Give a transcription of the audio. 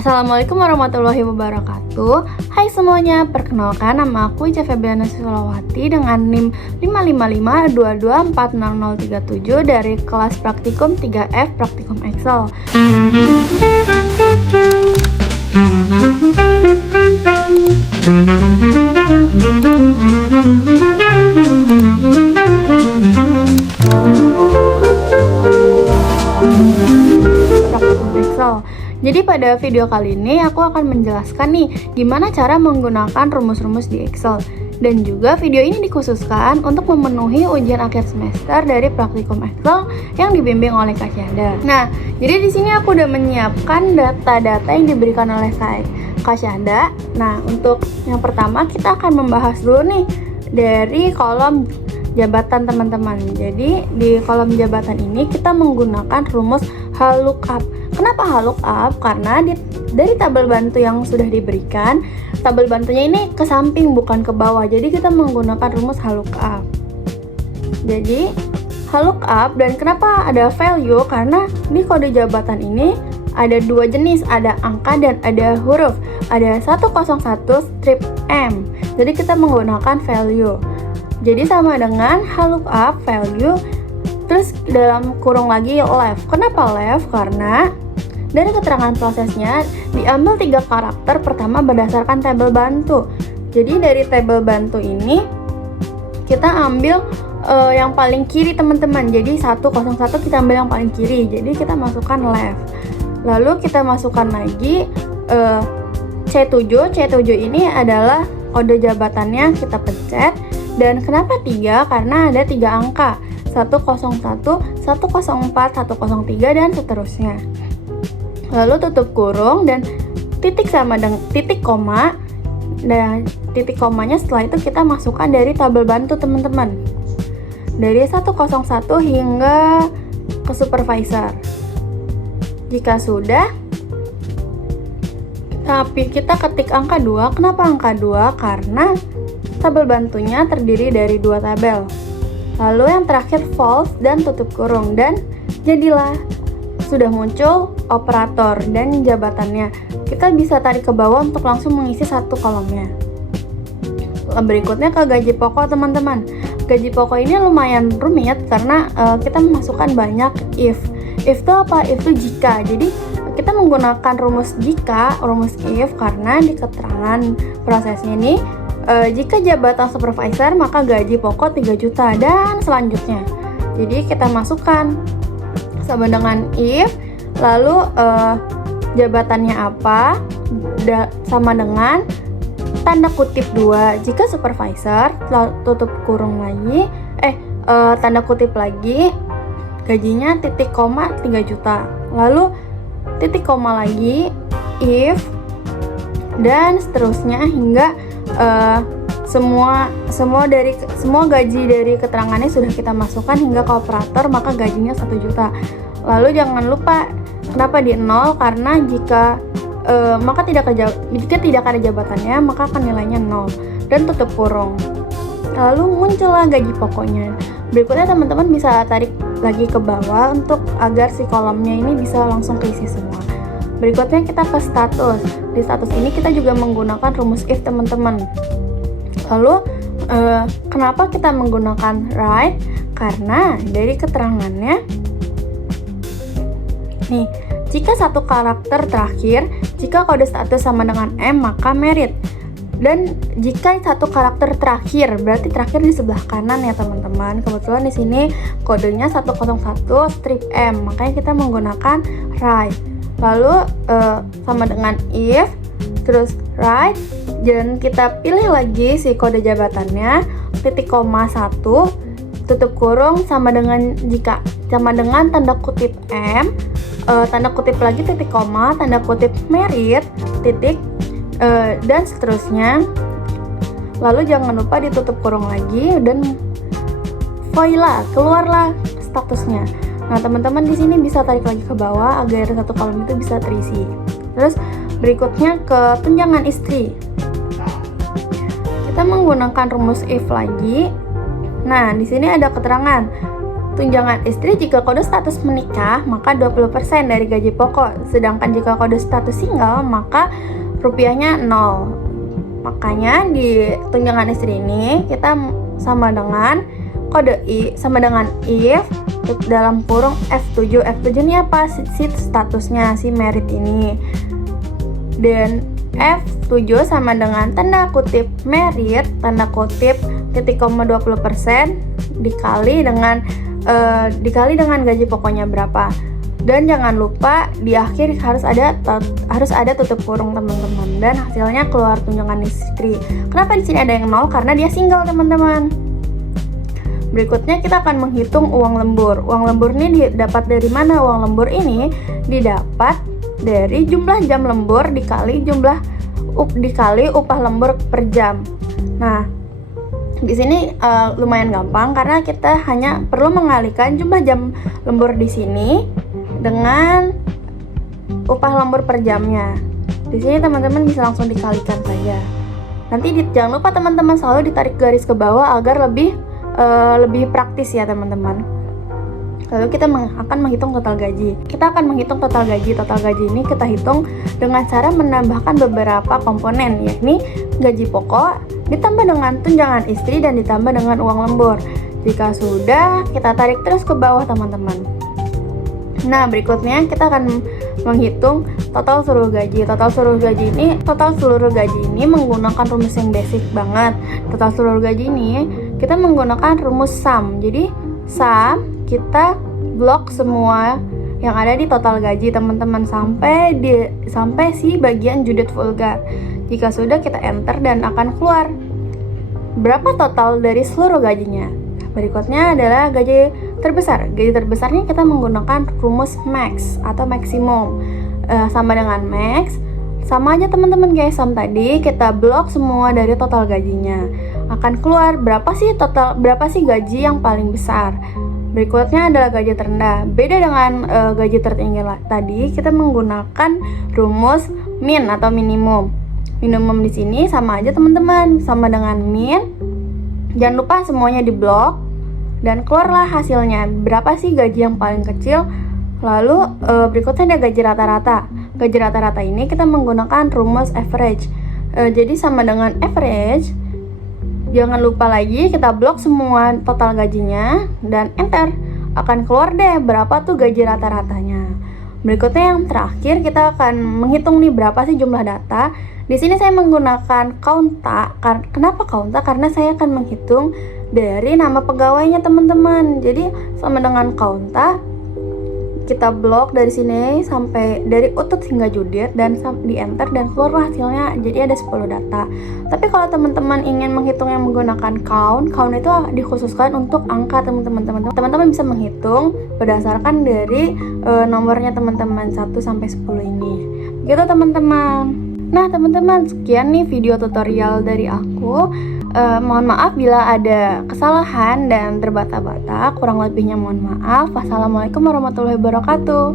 Assalamualaikum warahmatullahi wabarakatuh. Hai semuanya, perkenalkan nama aku Ica Febriana Sulawati dengan NIM 555224037 dari kelas praktikum 3F Praktikum Excel. Jadi pada video kali ini aku akan menjelaskan nih gimana cara menggunakan rumus-rumus di Excel. Dan juga video ini dikhususkan untuk memenuhi ujian akhir semester dari praktikum Excel yang dibimbing oleh Kak Syahda. Nah, jadi di sini aku udah menyiapkan data-data yang diberikan oleh Kak Syahda. Nah, untuk yang pertama kita akan membahas dulu nih dari kolom jabatan teman-teman. Jadi di kolom jabatan ini kita menggunakan rumus HLOOKUP. Kenapa HLOOKUP? Karena dari tabel bantu yang sudah diberikan, tabel bantunya ini ke samping bukan ke bawah. Jadi kita menggunakan rumus HLOOKUP. Jadi HLOOKUP, dan kenapa ada value? Karena di kode jabatan ini ada dua jenis, ada angka dan ada huruf. Ada 101 strip M. Jadi kita menggunakan value. Jadi sama dengan HLOOKUP value terus dalam kurung lagi left. Kenapa left? Karena dari keterangan prosesnya diambil 3 karakter pertama berdasarkan tabel bantu. Jadi dari tabel bantu ini kita ambil yang paling kiri teman-teman. Jadi 101 kita ambil yang paling kiri. Jadi kita masukkan left. Lalu kita masukkan lagi C7. C7 ini adalah kode jabatannya, kita pencet. Dan kenapa 3? Karena ada 3 angka, 101, 104, 103 dan seterusnya. Lalu tutup kurung dan titik sama dengan titik koma. Dan titik komanya setelah itu kita masukkan dari tabel bantu teman-teman. Dari 101 hingga ke supervisor. Jika sudah, tapi kita ketik angka 2. Kenapa angka 2? Karena tabel bantunya terdiri dari 2 tabel. Lalu yang terakhir false dan tutup kurung, dan jadilah sudah muncul operator dan jabatannya. Kita bisa tarik ke bawah untuk langsung mengisi satu kolomnya. Berikutnya ke gaji pokok teman-teman. Gaji pokok ini lumayan rumit karena kita memasukkan banyak if. If itu apa? If itu jika. Jadi kita menggunakan rumus jika, rumus if, karena di keterangan prosesnya ini jika jabatan supervisor maka gaji pokok 3 juta dan selanjutnya. Jadi kita masukkan sama dengan if, lalu jabatannya apa, sama dengan tanda kutip 2 jika supervisor, tutup kurung lagi, tanda kutip lagi, gajinya titik koma 3 juta, lalu titik koma lagi if, dan seterusnya hingga semua gaji dari keterangannya sudah kita masukkan hingga ke operator, maka gajinya 1 juta. Lalu jangan lupa kenapa di 0, karena jika tidak ada jabatannya maka akan nilainya 0 dan tutup kurung. Lalu muncullah gaji pokoknya. Berikutnya teman-teman bisa tarik lagi ke bawah untuk agar si kolomnya ini bisa langsung keisi semua. Berikutnya kita ke status. Di status ini kita juga menggunakan rumus if teman-teman. Lalu kenapa kita menggunakan right? Karena dari keterangannya nih, jika satu karakter terakhir, jika kode status sama dengan M maka merit. Dan jika satu karakter terakhir, berarti terakhir di sebelah kanan ya teman-teman. Kebetulan di sini kodenya 101 strip M, makanya kita menggunakan right. Lalu sama dengan if, terus right, dan kita pilih lagi si kode jabatannya, titik koma 1, tutup kurung sama dengan jika, sama dengan tanda kutip M, tanda kutip lagi titik koma, tanda kutip merit, titik, dan seterusnya. Lalu jangan lupa ditutup kurung lagi dan voila, keluarlah statusnya. Nah teman-teman di sini bisa tarik lagi ke bawah agar satu kolom itu bisa terisi. Terus berikutnya ke tunjangan istri. Kita menggunakan rumus if lagi. Nah di sini ada keterangan tunjangan istri jika kode status menikah maka 20% dari gaji pokok, sedangkan jika kode status single maka rupiahnya 0. Makanya di tunjangan istri ini kita sama dengan kode sama dengan if dalam kurung F7. F7 ini apa? Si statusnya, si merit ini. Dan F7 sama dengan tanda kutip merit, tanda kutip titik koma 20% dikali dengan gaji pokoknya berapa. Dan jangan lupa di akhir harus ada tutup kurung teman-teman, dan hasilnya keluar tunjangan istri. Kenapa di sini ada yang 0? Karena dia single teman-teman. Berikutnya kita akan menghitung uang lembur. Uang lembur ini didapat dari mana? Uang lembur ini didapat dari jumlah jam lembur dikali upah lembur per jam. Nah, di sini lumayan gampang karena kita hanya perlu mengalihkan jumlah jam lembur di sini dengan upah lembur per jamnya. Di sini teman-teman bisa langsung dikalikan saja. Nanti jangan lupa teman-teman selalu ditarik garis ke bawah agar lebih praktis ya teman-teman. Lalu kita akan menghitung total gaji. Kita akan menghitung total gaji. Total gaji ini kita hitung dengan cara menambahkan beberapa komponen, yakni gaji pokok ditambah dengan tunjangan istri dan ditambah dengan uang lembur. Jika sudah, kita tarik terus ke bawah teman-teman. Nah, berikutnya kita akan menghitung total seluruh gaji. Total seluruh gaji ini menggunakan rumus yang basic banget. Total seluruh gaji ini kita menggunakan rumus sum. Jadi sum kita blok semua yang ada di total gaji teman-teman sampai si bagian Judith Vulgar. Jika sudah, kita enter dan akan keluar berapa total dari seluruh gajinya. Berikutnya adalah gaji terbesar. Gaji terbesarnya kita menggunakan rumus max atau maksimum. Sama dengan max, sama aja teman-teman kayak sum tadi, kita blok semua dari total gajinya. Akan keluar berapa sih gaji yang paling besar. Berikutnya adalah gaji terendah. Beda dengan gaji tertinggi tadi, kita menggunakan rumus min atau minimum. Minimum di sini sama aja teman-teman, sama dengan min. Jangan lupa semuanya diblok dan keluarlah hasilnya. Berapa sih gaji yang paling kecil? Lalu berikutnya ada gaji rata-rata. Gaji rata-rata ini kita menggunakan rumus average. Jadi sama dengan average. Jangan lupa lagi kita blok semua total gajinya dan enter. Akan keluar deh berapa tuh gaji rata-ratanya. Berikutnya yang terakhir kita akan menghitung nih berapa sih jumlah data. Di sini saya menggunakan Kaunta. Kenapa Kaunta? Karena saya akan menghitung dari nama pegawainya teman-teman. Jadi sama dengan Kaunta, kita blok dari sini sampai dari Utut hingga Judith dan di enter dan keluar hasilnya. Jadi ada 10 data. Tapi kalau teman-teman ingin menghitung yang menggunakan count itu dikhususkan untuk angka teman-teman. Teman-teman bisa menghitung berdasarkan dari nomornya teman-teman 1 sampai 10 ini. Begitu teman-teman. Nah teman-teman, sekian nih video tutorial dari aku. Mohon maaf bila ada kesalahan dan terbata-bata. Kurang lebihnya mohon maaf. Wassalamualaikum warahmatullahi wabarakatuh.